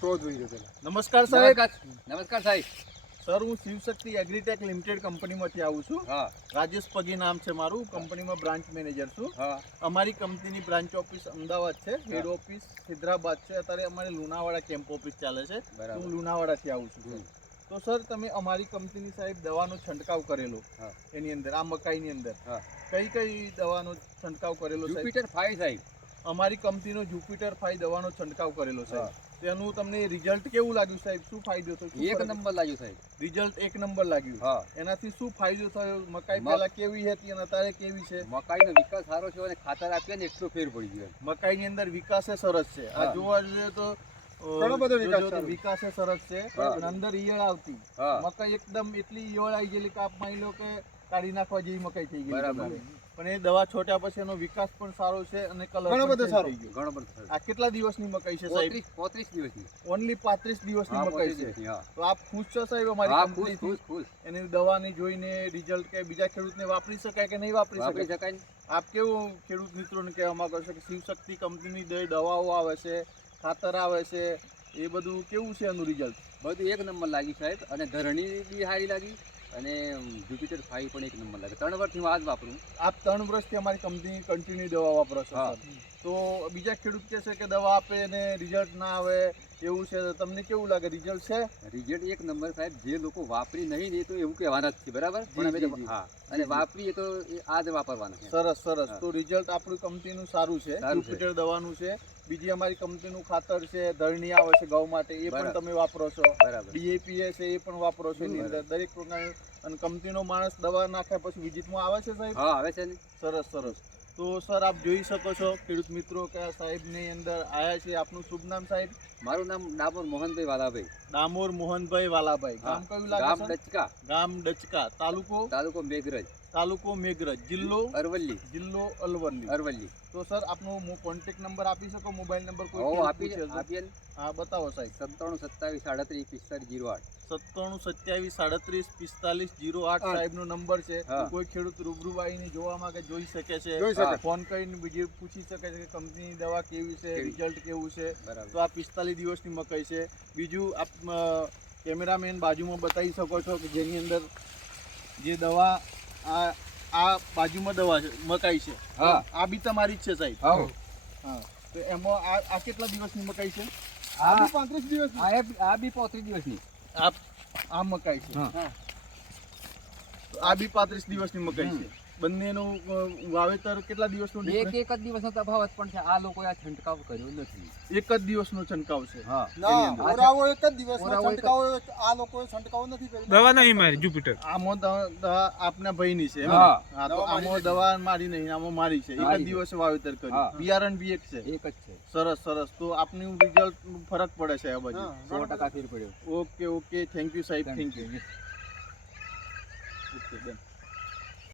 તો જોઈએ પેલા. નમસ્કાર સાહેબ. નમસ્કાર સાહેબ. સર, હું શિવશક્તિ એગ્રીટેક લિમિટેડ કંપનીમાંથી આવું છું. હા રાજેશ પગી નામ છે મારું. કંપનીમાં બ્રાન્ચ મેનેજર છું. હા અમારી કંપનીની બ્રાન્ચ ઓફિસ અમદાવાદ છે, હેડ ઓફિસ હૈદરાબાદ છે. અત્યારે અમારે લુણાવાડા કેમ્પ ઓફિસ ચાલે છે. બરાબર. હું લુણાવાડાથી આવું છું. તો સર, તમે અમારી કંપનીની સાહેબ દવાનો છંટકાવ કરેલો હા. એની અંદર આ મકાઈની અંદર હા. કઈ કઈ દવાનો છંટકાવ કરેલો સાહેબ? જુપિટર 5 સાહેબ. અમારી કંપનીનો જુપિટર 5 દવાનો છંટકાવ કરેલો હા. સાહેબ. તેનું તમને રિઝલ્ટ કેવું લાગ્યું સાહેબ? શું ફાયદો થયો? શું એક ફરક? નંબર લાગ્યું સાહેબ. રિઝલ્ટ એક નંબર લાગ્યું. હા. એનાથી શું ફાયદો થયો? મકાઈ પહેલા કેવી હતી અને અત્યારે કેવી છે? મકાઈનો વિકાસ સારો છે અને ખાતર આપીએ ને એટલો ફેર પડી ગયો. મકાઈની અંદર વિકાસે સરસ છે. આ હા. જોવા જોઈએ તો ઘણો બધો વિકાસ જોજો તો સારો. વિકાસે સરસ છે. હા. અને અંદર ઈયળ આવતી. હા. મકાઈ એકદમ એટલી ઈયળ આવી ગયેલી કે આપ માની લો કે કાઢી નાખવા જેવી મકાઈ થઈ ગઈ બરાબર. તમારી. પણ એ દવા છોટ્યા પછી એનો વિકાસ પણ સારો છે અને કલર ઘણો પણ બધો change સારો. થઈ ગયો. ઘણો બધો સારો. આ કેટલા દિવસની મકાઈ છે સાહેબ? 35 દિવસની. ઓનલી 35 દિવસની હા, મકાઈ 35 છે. દિવસની, હા. તો આપ ખુશ છો સાહેબ અમારી હા, ખુશ કંપનીથી? ખુશ ખુશ. એની દવાની જોઈને રિઝલ્ટ કે બીજા ખેડૂતને વાપરી શકાય કે નહીં વાપરી વાપરી શકાય? શકાય ને. આપ કેવું ખેડૂત મિત્રોને કહેવા માંગો છો કે શિવશક્તિ કંપનીની જે દવાઓ આવે છે, ખાતર આવે છે, એ બધું કેવું છે એનું રિઝલ્ટ? બધું એક નંબર લાગ્યું સાહેબ. અને ધરણી બી સારી લાગી અને જુપિટર 5 પણ એક નંબર લાગે. 3 વર્ષથી હું આ જ વાપરું. આપ 3 વર્ષથી અમારી કંપની કન્ટિન્યુ દવા વાપરો છો હા. સર. તો બીજા ખેડૂત કહે છે કે દવા આપે અને રિઝલ્ટ ના આવે એવું છે. તો તમને કેવું લાગે? રિઝલ્ટ છે? રિઝલ્ટ એક નંબર સાહેબ. જે લોકો વાપરી નહીં ને એ તો એવું કહેવાના જ છે, બરાબર? જી, પણ અમે તો જી, જી. હા, અને વાપરીએ તો એ આ જ વાપરવાના છે. સરસ સરસ. હા. તો રિઝલ્ટ આપણું કંપનીનું સારું છે. સારું છે. જુપિટર દવાનું છે. બીજી અમારી કંપનીનું ખાતર છે, ધરણી આવે છે ઘઉં માટે, એ પણ બરાબર. તમે વાપરો છો. બરાબર. ડીએપી છે એ પણ વાપરો છો એની અંદર. દરેક પ્રકારની. અને કંપનીનો માણસ દવા નાખ્યા પછી વિઝિટમાં આવે છે સાહેબ? હા, આવે છે ને. સરસ સરસ. તો સર, આપ જોઈ શકો છો ખેડૂત મિત્રો કે આ સાહેબની અંદર આયા છે. આપનું શુભ નામ સાહેબ? મારું નામ ડામોર મોહનભાઈ વાલાભાઈ. ડામોર મોહનભાઈ વાલાભાઈ. હા. ગામ કયું લાગે ગામ સર? ડચકા, ગામ ડચકા. તાલુકો મેઘરજ, તાલુકો મેઘરજ, જિલ્લો અરવલ્લી. અરવલ્લી. તો સર, આપનો કોન્ટેક્ટ નંબર આપી શકો? મોબાઈલ નંબર કોઈ હો, ખેડૂત આપીએ પૂછે તો? આપીએ ને. હા, બતાવો સાહેબ. 97 27 38 45 08. 97 27 38 45 08 સાહેબનો નંબર છે. હા. કોઈ ખેડૂત રૂબરૂ આવીને જોવા માંગે જોઈ શકે છે. જોઈ શકે. ફોન કરીને બીજું પૂછી શકે છે કે કંપનીની દવા કેવી છે, કેવી. રિઝલ્ટ કેવું છે. બરાબર. તો આ 45 દિવસની મકાઈ છે. બીજું આપ કેમેરામેન બાજુમાં બતાવી શકો છો કે જેની અંદર જે દવા આ બાજુમાં દવા છે, મકાઈ છે. હા. આ બી તમારી જ છે સાહેબ? હા. હા. તો એમાં આ કેટલા દિવસની મકાઈ છે? આ બી 35 દિવસ. આ બી 35 દિવસની. આ મકાઈ છે. હા. તો આ બી 35 દિવસની મકાઈ છે. બંનેનું વાવેતર કેટલા દિવસનું એક difference? જ દિવસનો તફાવત પણ છે. આ લોકોએ આ છંટકાવ કર્યો નથી. એક જ દિવસનો છંટકાવ છે. હા. ના, અંદર. ઓરાવો એક જ દિવસનો ઓરાવો એક જ. છંટકાવ. આ લોકોએ છંટકાવ નથી કર્યો. દવા નહીં મારી જુપિટર. આમાં દવા આપના ભાઈની છે એમ ને? હા. હા, તો દવા મારી આમાં નથી. દવા મારી નહીં, આમાં મારી છે. એક જ મારી છે. દિવસે વાવેતર કર્યું. હા. બિયારણ બી એક છે. એક જ છે. સરસ સરસ. તો આપનું રિઝલ્ટ ફરક પડે છે આ બાજુ. હા. 100% ફેર પડ્યો. Okay okay. થેન્ક યુ સાહેબ. Thank you. Okay done.